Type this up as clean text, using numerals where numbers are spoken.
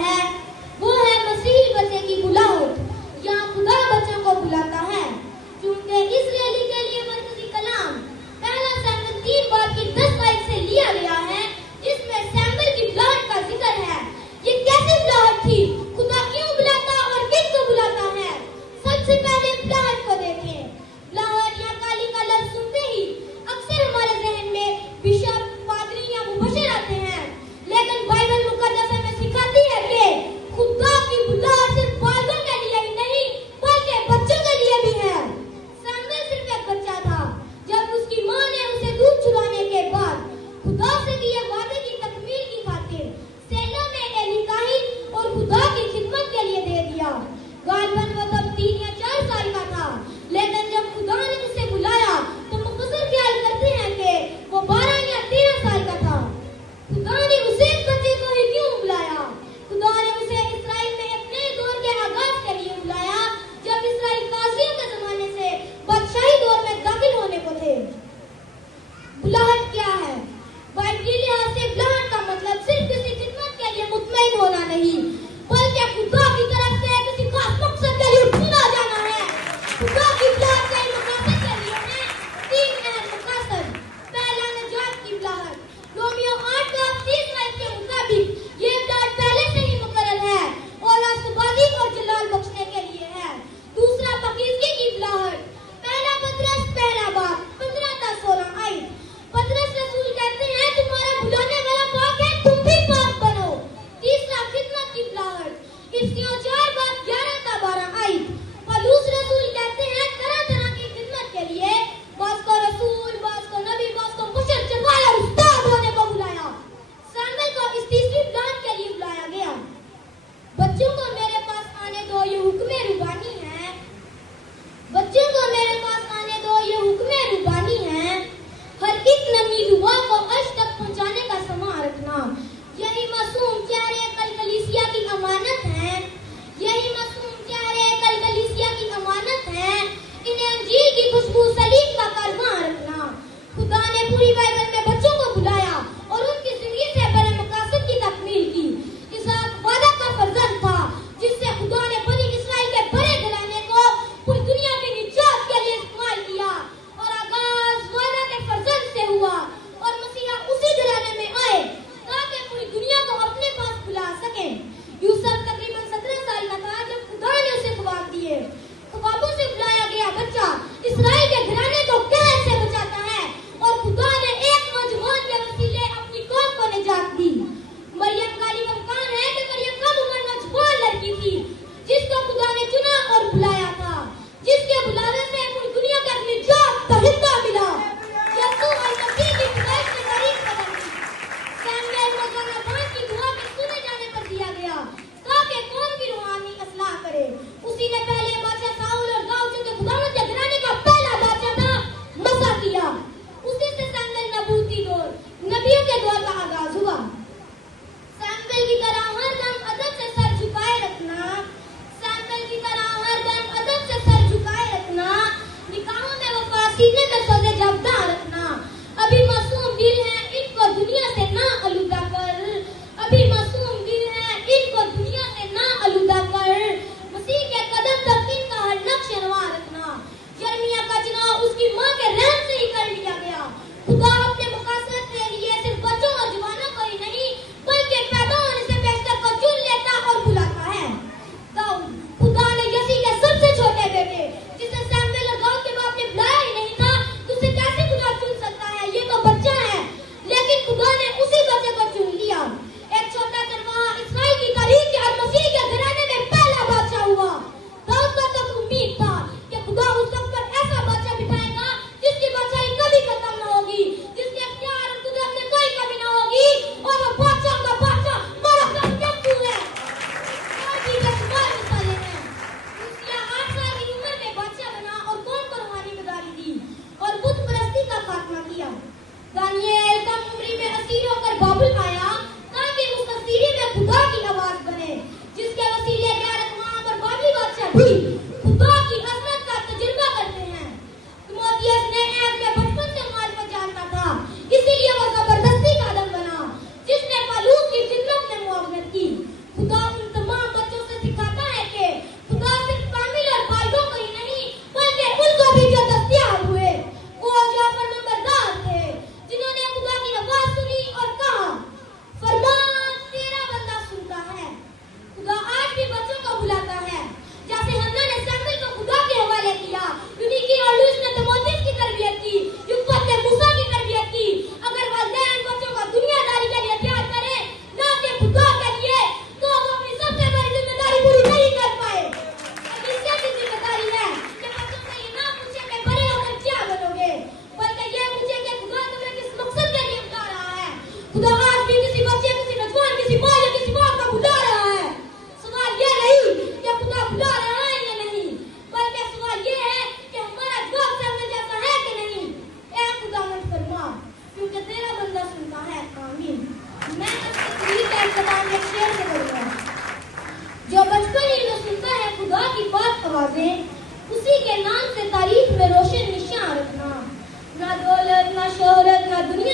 है वो है मसीही बच्चे की बुलाहट। यहाँ खुदा बच्चों को बुलाता है। चूंकि इस रैली के लिए मरकजी कलाम पहला सैमुएल 3:10 से लिया गया है, जिसमें सैमुएल की बुलाहट का जिक्र है। ये कैसी बुलाहट थी? खुदा क्यों बुलाता और किसको बुलाता है? सबसे पहले बुलाहट को देखें। बुलाहट या काली का लफ्ज सुनते ही अक्सर हमारे जहन में बिशप, पादरी या मुबशर आते हैं, लेकिन बाइबल मुकद्दस हमें सिखाती है कि खुदा की बुलाहट सिर्फ बालकों के लिए ही नहीं बल्कि बच्चों के लिए भी है। सैमुएल सिर्फ एक बच्चा था जब उसकी मां ने उसे दूध चुराने के बाद खुदा से किए वादे की तकमील की खातिर सेलो में एली काहिन और खुदा की खिदमत के लिए दे दिया। गालिबन वो तब 3 या 4 साल का था, लेकिन जब खुदा ने उसे बुलाया तो मुफस्सिर ख्याल करते हैं कि वो 12 या 13 साल का था। खुदा ने उसे इस बच्चे को ही क्यों बुलाया? खुदा ने उसे इस्राएल में एक नए दौर के आगाज के लिए बुलाया, जब इस्राएल काजियों के जमाने से बादशाही दौर में दाखिल होने को थे। बुलाहट क्या है? बाइबली लिहाज से बुलाहट का मतलब सिर्फ किसी खिदमत के लिए मुतमईन होना नहीं, बल्कि खुदा की तरफ से किसी खास मकसद के लिए चुना जाना है। खुदा की बुलाहट के मकसद के लिए है 3 अहम मकसद। पहला, निजात की बुलाहट। रोमियो 8:30 के मुताबिक ये बुलाहट पहले से ही मुकर्रर है और आसबादी और जलाल बख्शने के लिए है। दूसरा, पाकीज़गी की बुलाहट। पहला पतरस 15:16 पतरस रसूल कहते हैं, तुम्हारा बुलाने वाला पाक है, तुम भी पाक बनो। तीसरा, खिदमत की बुलाहट। इफ्तियों 4:11-12 पौलुस रसूल कहते हैं, तरह-तरह की खिदमत के लिए बास को रसूल, बास को नबी, बास को मुशर, चरवाहा और उस्ताद होने को बुलाया। सैमुएल को इस तीसरी बुलाहट के लिए बुलाया गया। बच्चों को मेरे पास आने दो, ये हुक्म रुबानी है। बच्चों को मेरे पास आने दो, ये हुक्म रुबानी है। हर एक नमी रुआ को अर्श तक पहुंचाने का समा रखना। यही मासूम चेहरे कल कलीसिया की अमानत है। यही मासूम चेहरे कल कलीसिया की अमानत है। इन्हें अंजीर की खुशबू सलीब का कारवां रखना। खुदा ने पूरी बाइबल में बच्चों को बुलाया और उनकी जिंदगी से बड़े मकासद की तकमील की। इसहाक वादा का फर्जंद था, जिससे खुदा ने बनी इस्राएल के बड़े घराने को पूरी दुनिया की निजात के लिए इस्तेमाल किया और आगाज वादा के फर्जंद से हुआ और मसीहा उसी घराने में आए ताकि पूरी दुनिया को अपने पास बुला सके। यूसुफ तकरीबन 17 साल का था जब खुदा ने उसे ख्वाब दिए। ख्वाबों से बुलाया गया बच्चा इस्राएल के घराने को कहर से बचाता है और खुदा ने एक नौजवान के वसीले अपनी कौम को निजात दी। मरियम गालिबन कान है कि मरियम कम उम्र नौजवान लड़की थी जिसको खुदा ने चुना और बुलाया था, जिसके बुलावे से पूरी दुनिया को अपनी निजात का हिस्सा मिला। यीशु मसीह की पैदाइश के करीब कदम थी। सैमुएल रोजाना 5 की दुआ के सुने जाने पर दिया गया ताकि कौम की रूहानी असलाह करे। उसी ने पहले बादशाह साउल और दाऊद जो खुदावंद के घराने का पहला बादशाह था, मसा किया। उसी से सैमुएल नबूती दौर, नबियों के दौर का आगाज हुआ। सैमुएल की तरह हरदम अदब से सर झुकाए रखना। सैमुएल की तरह हरदम अदब से सर झुकाए रखना। निकाहों में वफा, सीने में सौदे जब्दा रखना। अभी मासूम दिल है, इनको दुनिया से ना आलूदा कर। अभी मासूम दिल है, इनको दुनिया से ना आलूदा कर। मसीह के कदम तक इनका हर नक्श नवा रखना। यिर्मयाह का चुनाव उसकी मां के रहम से ही कर लिया गया। खुदा अपने मकसद के लिए सिर्फ बच्चों और जवानों को ही नहीं बल्कि पैदा होने से बेशतर को चुन लेता और बुलाता है। दाऊद, खुदा ने यसी के सबसे छोटे बेटे जिसे सैमुएल और दाऊद के बाप ने बुलाया ही नहीं था, तो उसे कैसे खुदा चुन सकता है? ये तो बच्चा है, लेकिन खुदा ने उसी बच्चे को चुन लिया। एक छोटा चरवाहा इस्राएल की तारीख के और मसीह के घराने में पहला बादशाह हुआ। दाऊद को तब उम्मीद था कि खुदा उस वक्त पर ऐसा बादशाह बिठाएगा जिसकी बादशाही कभी खत्म न होगी, जिसके अख्तियार और कुदरत में कोई कमी न होगी, और वो बादशाह का बादशाह हमारा प्रभु यीशु है। और भी बेशुमार मिसालें हैं। उसिया 8 साल की उम्र में बादशाह बना और कौम को रूहानी बेदारी दी और बुत परस्ती का खात्मा किया। दानियेल कम उम्री में असीर होकर बाबुल आया ताकि उस असीरी में खुदा की आवाज बने, जिसके वसीले गैरत वहां पर बाबली बादशाह भी खुदा की अजमत का तजुर्बा करते हैं। तिमोथियस ने ऐब के बचपन से माल पर जानता था, इसीलिए वो जबरदस्ती का आदम बना जिसने पौलुस की खिदमत में मुआवनत की। खुदा आवाजें, उसी के नाम से तारीख में रोशन निशान रखना। ना दौलत, ना शोहरत, ना दुनिया